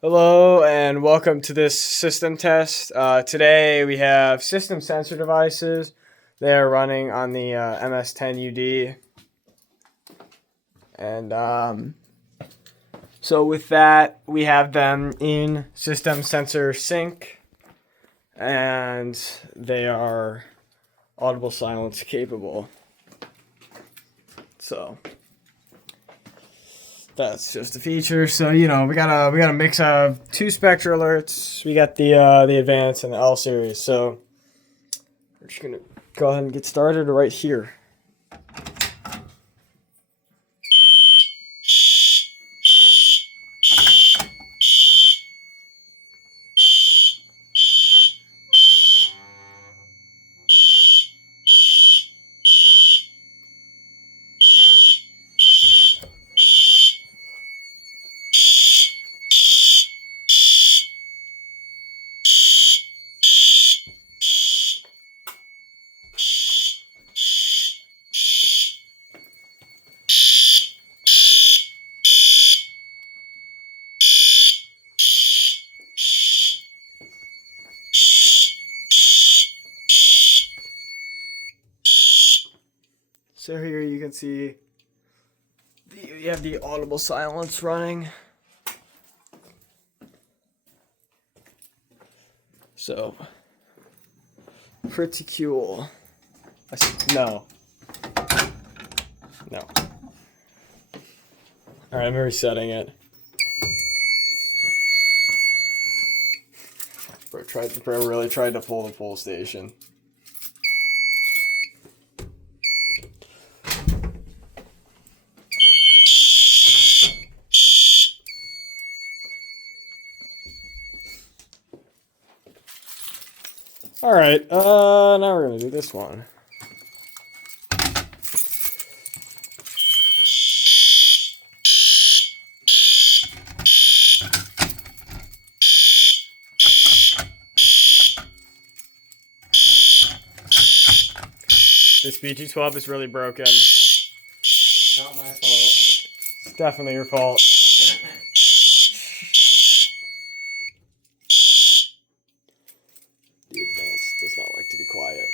Hello and welcome to this system test. Today we have system sensor devices. They are running on the MS-10UD. And so with that, we have them in system sensor sync, and they are audible silence capable. So that's just a feature. So we got a mix of two Spectra alerts. We got the advanced and the L series. So we're just gonna go ahead and get started right here. So here you can see you have the audible silence running. So pretty cool. No. All right, I'm resetting it. Bro really tried to pull the pull station. All right, now we're gonna do this one. This BG12 is really broken. Not my fault. It's definitely your fault. The advanced does not like to be quiet.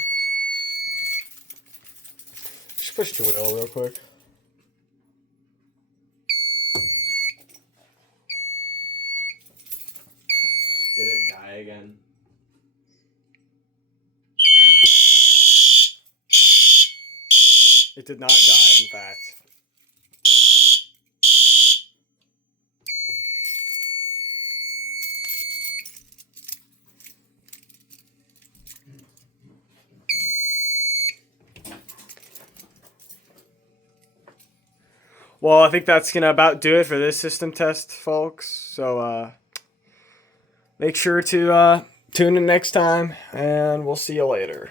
Just push the wheel real quick. Did it die again? It did not die, in fact. Well, I think that's gonna about do it for this system test, folks. So make sure to tune in next time, and we'll see you later.